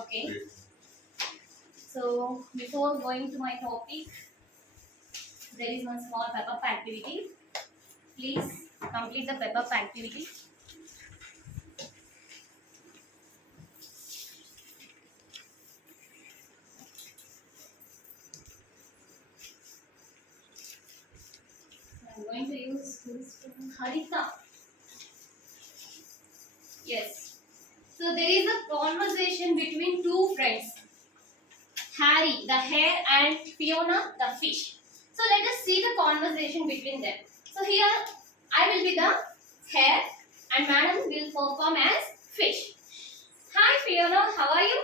Okay. So before going to my topic, there is one small pep-up activity. Please complete the pep-up activity. I'm going to use this Harita. Yes. So there is a conversation between two friends, Harry, the hare, and Fiona, the fish. So let us see the conversation between them. So here I will be the hare and madam will perform as fish. Hi Fiona, how are you?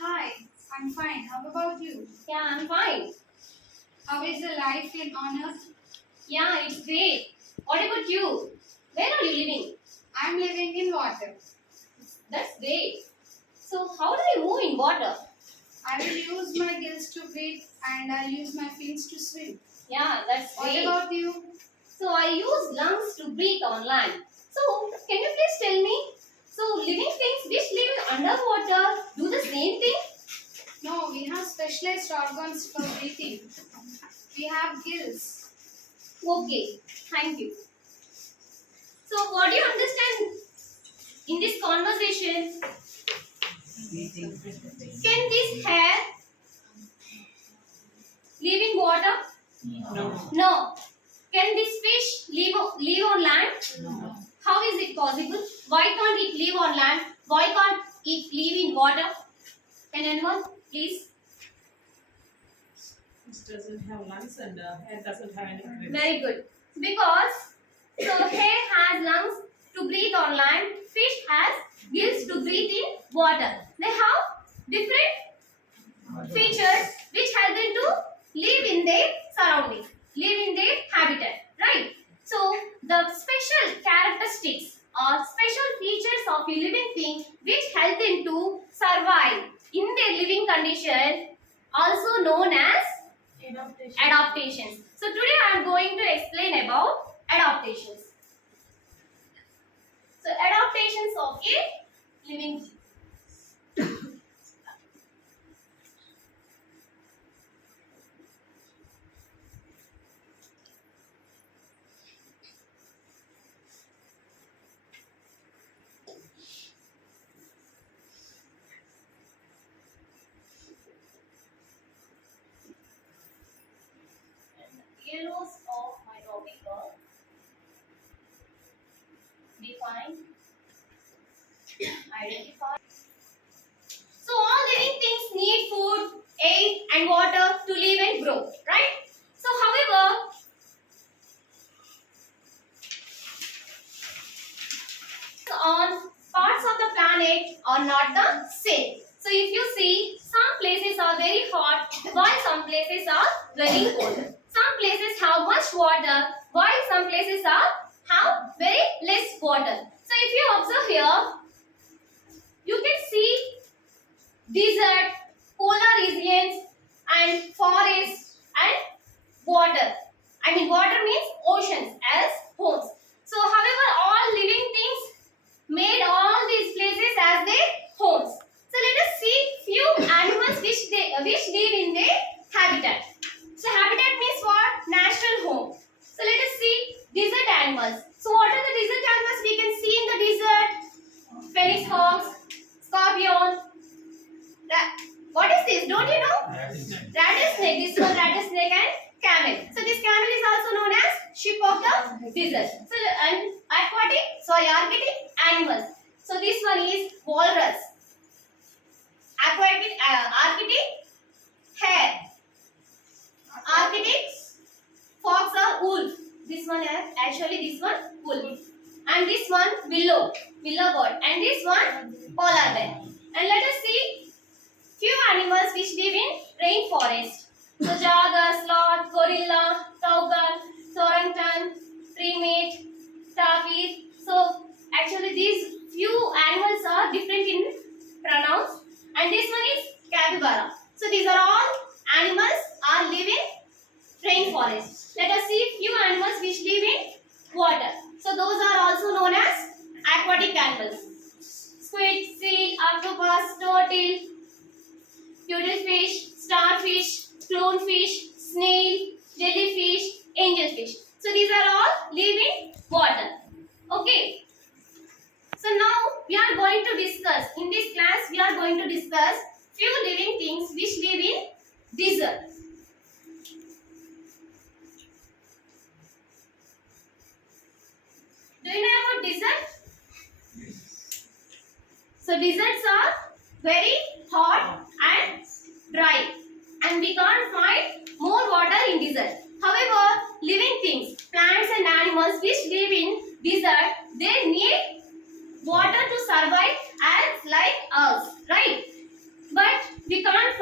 Hi, I'm fine. How about you? Yeah, I'm fine. How is the life on Earth? Yeah, it's great. What about you? Where are you living? I'm living in water. That's great. So how do you move in water? I will use my gills to breathe and I'll use my fins to swim. Yeah, that's great. What about you? So I use lungs to breathe on land. So can you please tell me? So living things which live underwater do the same thing? No, we have specialized organs for breathing. We have gills. Okay, thank you. So what do you understand in this conversation? Can this hair live in water? No. No. Can this fish live on land? No. How is it possible? Why can't it live on land? Why can't it live in water? Can anyone please? It doesn't have lungs and it doesn't have any ribs. Very good. Because so hare has lungs to breathe on land, fish has gills to breathe in water. They have different features which help them to live in their surroundings, live in their habitat, right? So the special characteristics or special features of a living thing which help them to survive in their living condition, also known as adaptations. So today I am going to explain about adaptations. So adaptations of a living thing. Yellows of my topic are define, identify. So all living things need food, air and water to live and grow, right? So however, on parts of the planet are not the same. So if you see, some places are very hot while some places are very cold. Some places have much water while some places have very less water. So if you observe here, you can see desert, polar regions and forests and water. I mean water means oceans as homes. So however, all living things made all these places as their homes. So let us see few animals which live in their habitat. So habitat means what? Natural home. So let us see desert animals. So what are the desert animals we can see in the desert? Phoenix hawks, scorpion. What is this? Don't you know? Rattlesnake. This one rattlesnake and camel. So this camel is also known as sheep of the desert. So and Arctic animals. So this one is walrus. Arctic hare. Arctic fox or wolf. This one this one wolf. And this one willow bird. And this one polar bear. And let us see few animals which live in rainforest. So jaguar, sloth, gorilla, toucan, orangutan, primate, tapir. So actually these few animals are different in pronouns. And this one is capybara. So these are all animals are live in rainforest. Let us see few animals which live in water. So those are also known as aquatic animals. Squid, seal, octopus, stone turtle, cuttlefish, starfish, clownfish, snail, jellyfish, angelfish. So these are all live in water. Okay. So now we are going to discuss, in this class we are going to discuss few living things which live in desert. Do you know about desert? So deserts are very hot and dry, and we can't find more water in desert. However, living things, plants and animals which live in desert, they need water to survive as like us, right? But they can't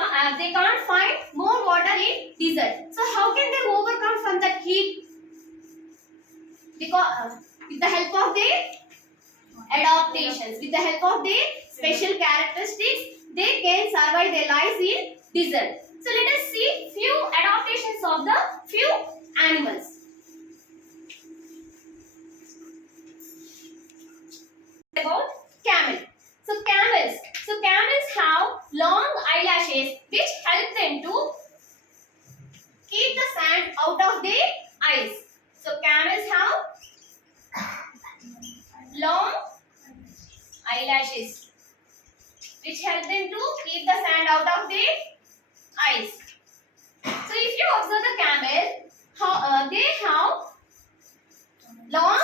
find more water in desert. So how can they overcome from that heat? Because with the help of their adaptations, with the help of their special characteristics, they can survive their lives in desert. So let us see few adaptations of the few animals. About camel. So camels have long eyelashes which help them to keep the sand out of their eyes. So camels have long eyelashes which help them to keep the sand out of their eyes. So if you observe the camel, they have long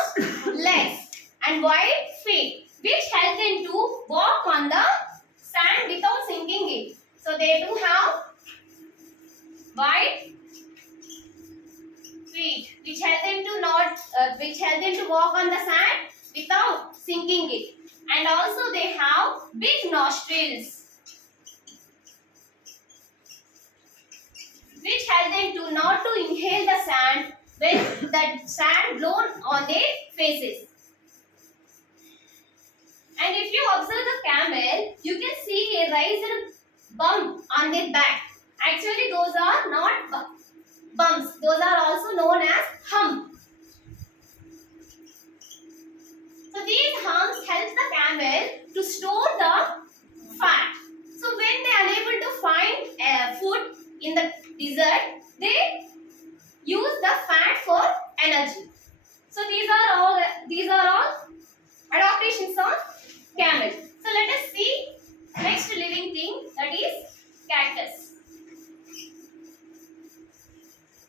legs and wide feet which help them to walk on the sand without sinking it. So they do have wide feet which help them to walk on the sand without sinking it. And also they have big nostrils which help them to not to inhale the sand when the sand blown on their faces. And if you observe the camel, you can see a raised bump on their back. Actually, those are not bumps. Those are also known as hump. So these humps help the camel to store the fat. So when they are unable to find food in the desert, they use the fat for energy. So these are all adaptations of camel. So let us see next living thing, that is cactus.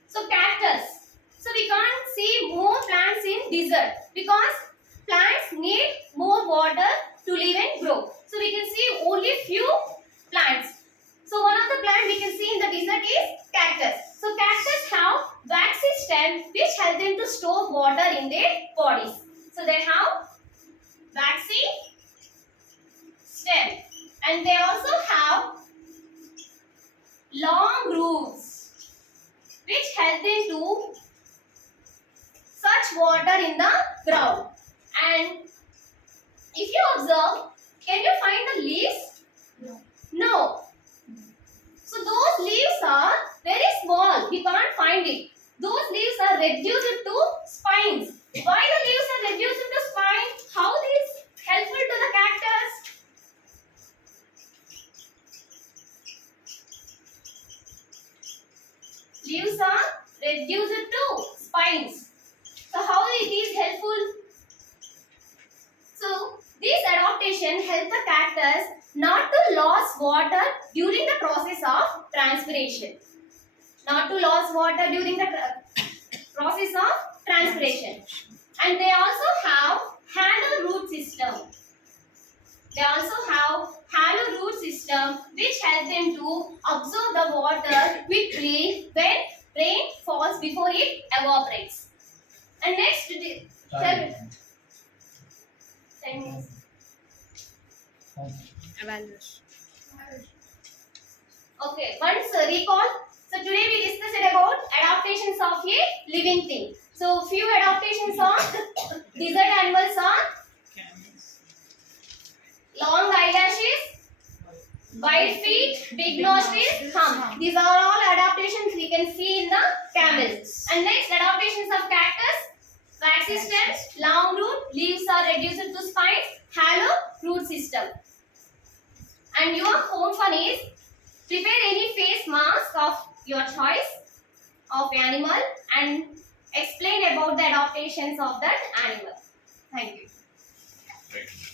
So cactus. So we can't see more plants in desert because plants need more water to live and grow. So we can see only few plants. So one of the plants we can see in the desert is cactus. So cactus have waxy stem which help them to store water in their bodies. So they have waxy stem, and they also have long roots which help them to search water in the ground. And if you observe, can you find the leaves? No. So those leaves are very small. We can't find it. Those leaves are reduced to spines. Why the leaves are reduced to spines? How this helpful to the cactus? Leaves are reduced to spines. So how it is helpful? So this adaptation helps the cactus not to lose water during the process of transpiration. Not to lose water during the process of transpiration. And they also have hollow root system. They also have hollow root system which help them to absorb the water quickly when rain falls before it evaporates. And next, 10 minutes. Okay, once recall. So today we discussed about adaptations of a living thing. So few adaptations of desert animals are long eyelashes, wide feet, big nostrils, hump. These are all adaptations we can see in the camels. And next, adaptations of cactus, waxy stems, long root, leaves are reduced to spines, hollow root system. And your home fun is prepare any face mask of your choice of animal and explain about the adaptations of that animal. Thank you. Right.